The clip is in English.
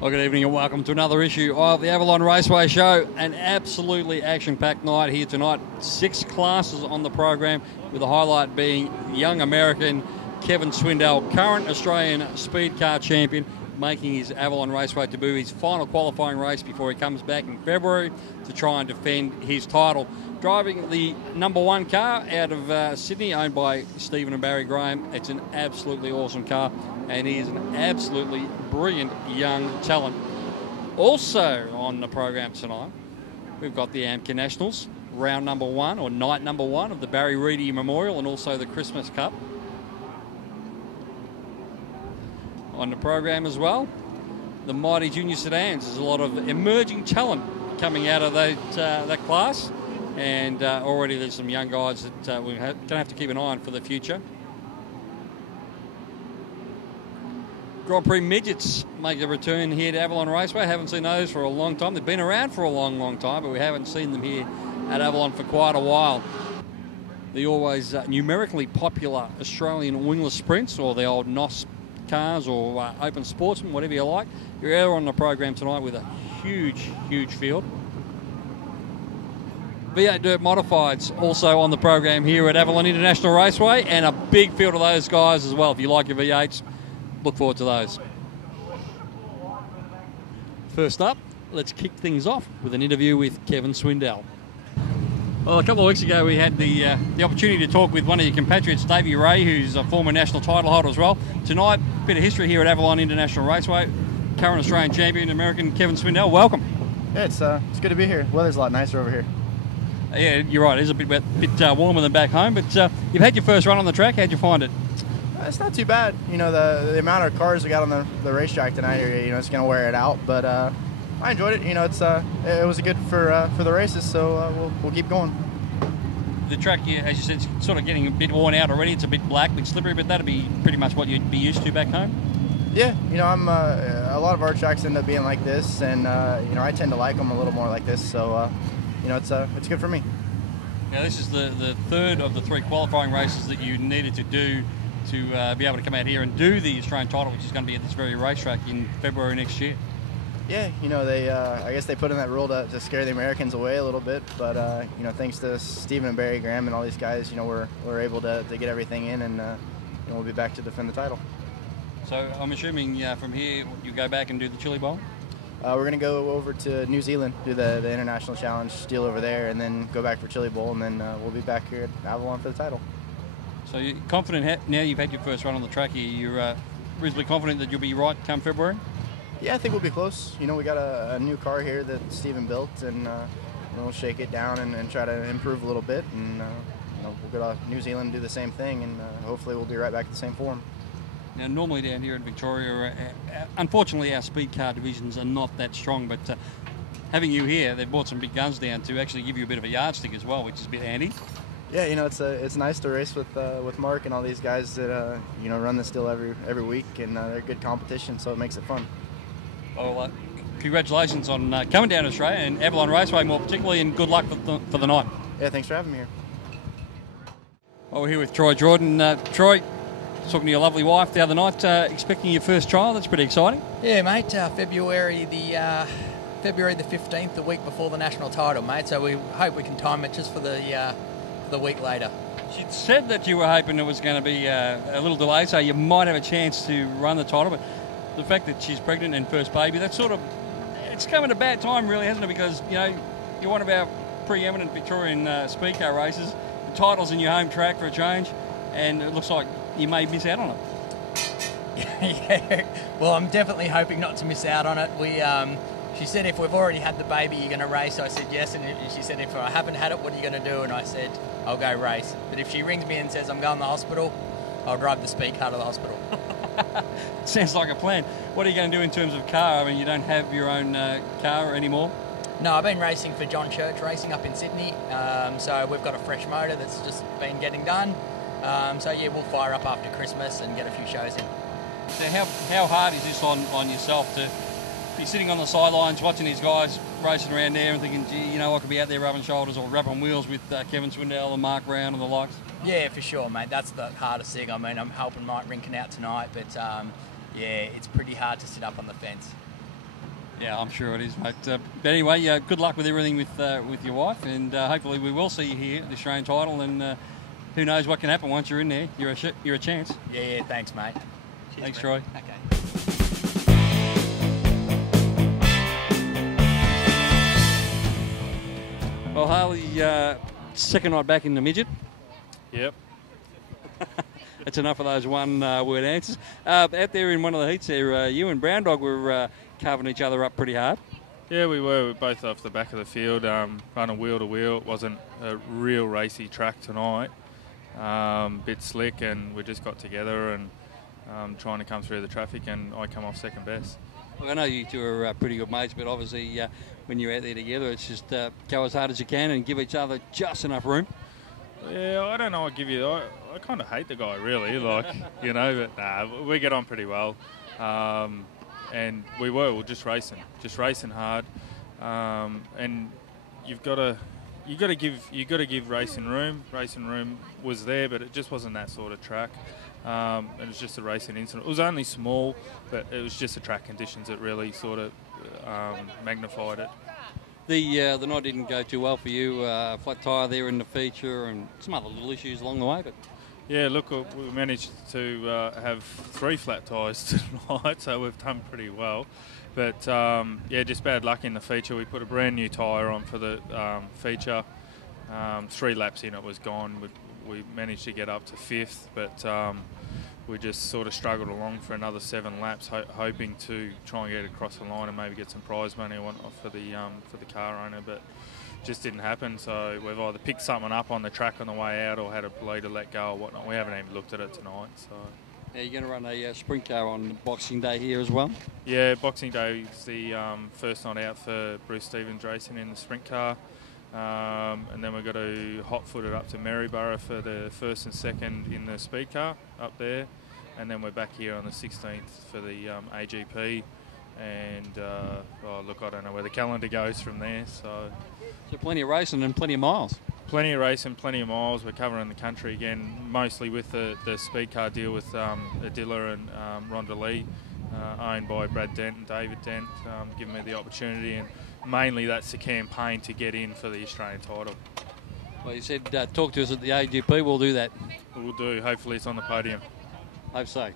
Well, good evening and welcome to another issue of the Avalon Raceway Show. An absolutely action-packed night here tonight. 6 classes on the program, with the highlight being young American Kevin Swindell, current Australian speed car champion, making his Avalon Raceway debut, his final qualifying race before he comes back in February to try and defend his title. Driving the number 1 car out of Sydney, owned by Stephen and Barry Graham. It's an absolutely awesome car, and he is an absolutely brilliant young talent. Also on the program tonight, we've got the AMCA Nationals, round number 1, or night number 1 of the Barry Reedy Memorial, and also the Christmas Cup. On the program as well, the mighty junior sedans. There's a lot of emerging talent coming out of that class, and already there's some young guys that we're going to have to keep an eye on for the future. Grand Prix midgets make a return here to Avalon Raceway. Haven't seen those for a long time. They've been around for a long time, but we haven't seen them here at Avalon for quite a while. The always numerically popular Australian wingless sprints, or the old NOS cars, or open sportsmen, whatever you like. You're here on the program tonight with a huge field. V8 Dirt Modifieds also on the program here at Avalon International Raceway, and a big field of those guys as well. If you like your V8s, look forward to those. First up, let's kick things off with an interview with Kevin Swindell. Well, a couple of weeks ago we had the opportunity to talk with one of your compatriots, Davey Ray, who's a former national title holder as well. Tonight, a bit of history here at Avalon International Raceway. Current Australian champion, American Kevin Swindell. Welcome. Yeah, it's good to be here. Weather's a lot nicer over here. Yeah, you're right. It is a bit warmer than back home, but you've had your first run on the track. How'd you find it? It's not too bad. You know, the amount of cars we got on the racetrack tonight, it's going to wear it out, but I enjoyed it. You know, it was good for the races, so we'll keep going. The track, as you said, it's sort of getting a bit worn out already. It's a bit black, a bit slippery, but that'd be pretty much what you'd be used to back home. Yeah, you know, a lot of our tracks end up being like this, and I tend to like them a little more like this. So, it's good for me. Now, this is the third of the 3 qualifying races that you needed to do to be able to come out here and do the Australian title, which is going to be at this very racetrack in February next year. Yeah, I guess they put in that rule to scare the Americans away a little bit, but thanks to Stephen and Barry Graham and all these guys, we're able to get everything in, and we'll be back to defend the title. So I'm assuming from here you go back and do the Chili Bowl? We're going to go over to New Zealand, do the International Challenge deal over there, and then go back for Chili Bowl, and then we'll be back here at Avalon for the title. So you're confident now you've had your first run on the track here, you're reasonably confident that you'll be right come February? Yeah, I think we'll be close. We got a new car here that Stephen built, and we'll shake it down and try to improve a little bit, and we'll go to New Zealand and do the same thing, and hopefully we'll be right back at the same form. Now, normally down here in Victoria, unfortunately our speed car divisions are not that strong, but having you here, they've brought some big guns down to actually give you a bit of a yardstick as well, which is a bit handy. Yeah, it's nice to race with Mark and all these guys that run this deal every week, and they're good competition, so it makes it fun. Well, congratulations on coming down to Australia and Avalon Raceway more particularly, and good luck for the night. Yeah, thanks for having me here. Well, we're here with Troy Jordan. Troy, talking to your lovely wife the other night, expecting your first trial. That's pretty exciting. Yeah, mate. February the 15th, the week before the national title, mate. So we hope we can time it just for the week later. She said that you were hoping it was going to be a little delay, so you might have a chance to run the title, but the fact that she's pregnant and first baby, that's it's come at a bad time, really, hasn't it? Because, you're one of our preeminent Victorian speed car races. The title's in your home track for a change, and it looks like you may miss out on it. Yeah, well, I'm definitely hoping not to miss out on it. She said, if we've already had the baby, you're going to race. I said yes, and she said, if I haven't had it, what are you going to do? And I said, I'll go race. But if she rings me and says I'm going to the hospital, I'll drive the speed car to the hospital. Sounds like a plan. What are you going to do in terms of car? I mean, you don't have your own car anymore? No, I've been racing for John Church Racing up in Sydney. So we've got a fresh motor that's just been getting done. So yeah, we'll fire up after Christmas and get a few shows in. So how hard is this on yourself to be sitting on the sidelines watching these guys racing around there and thinking, gee, I could be out there rubbing shoulders or rubbing wheels with Kevin Swindell and Mark Brown and the likes? Yeah, for sure, mate. That's the hardest thing. I mean, I'm helping Mike Rinkin out tonight, but yeah, it's pretty hard to sit up on the fence. Yeah, I'm sure it is, mate. But anyway, good luck with everything with your wife, and hopefully we will see you here at the Australian title. And who knows what can happen once you're in there? You're a chance. Yeah, thanks, mate. Cheers, Thanks, Brett. Troy. Okay. Well, Harley, second night back in the midget. Yep. That's enough of those one-word answers. Out there in one of the heats there, you and Brown Dog were carving each other up pretty hard. Yeah, we were. We were both off the back of the field, running wheel to wheel. It wasn't a real racy track tonight. Bit slick, and we just got together and trying to come through the traffic, and I come off second best. Look, I know you two are pretty good mates, but obviously when you're out there together, it's just go as hard as you can and give each other just enough room. Yeah, I don't know. I kind of hate the guy, really. Like, you know, but nah, we get on pretty well. And we were just racing hard. And you've got to give racing room. Racing room was there, but it just wasn't that sort of track. And it was just a racing incident. It was only small, but it was just the track conditions that really sort of magnified it. The night didn't go too well for you. Flat tyre there in the feature and some other little issues along the way, but yeah, look, we managed to have 3 flat tyres tonight, so we've done pretty well. But yeah, just bad luck in the feature. We put a brand new tyre on for the feature. 3 laps in, it was gone. We managed to get up to 5th, but we just sort of struggled along for another 7 laps, hoping to try and get across the line and maybe get some prize money or whatnot for the car owner, but just didn't happen. So we've either picked something up on the track on the way out or had a lead to let go or whatnot. We haven't even looked at it tonight. So yeah, you're going to run a sprint car on Boxing Day here as well? Yeah, Boxing Day is the first night out for Bruce Stevens racing in the sprint car. And then we've got to hot-foot it up to Maryborough for the first and second in the speed car up there. And then we're back here on the 16th for the AGP. And, oh, look, I don't know where the calendar goes from there. So plenty of racing and plenty of miles. Plenty of racing, plenty of miles. We're covering the country again, mostly with the speed car deal with Adilla and Rhonda Lee, owned by Brad Dent and David Dent, giving me the opportunity. And mainly that's the campaign to get in for the Australian title. Well, you said talk to us at the AGP. We'll do that. We'll do. Hopefully it's on the podium. Hope so.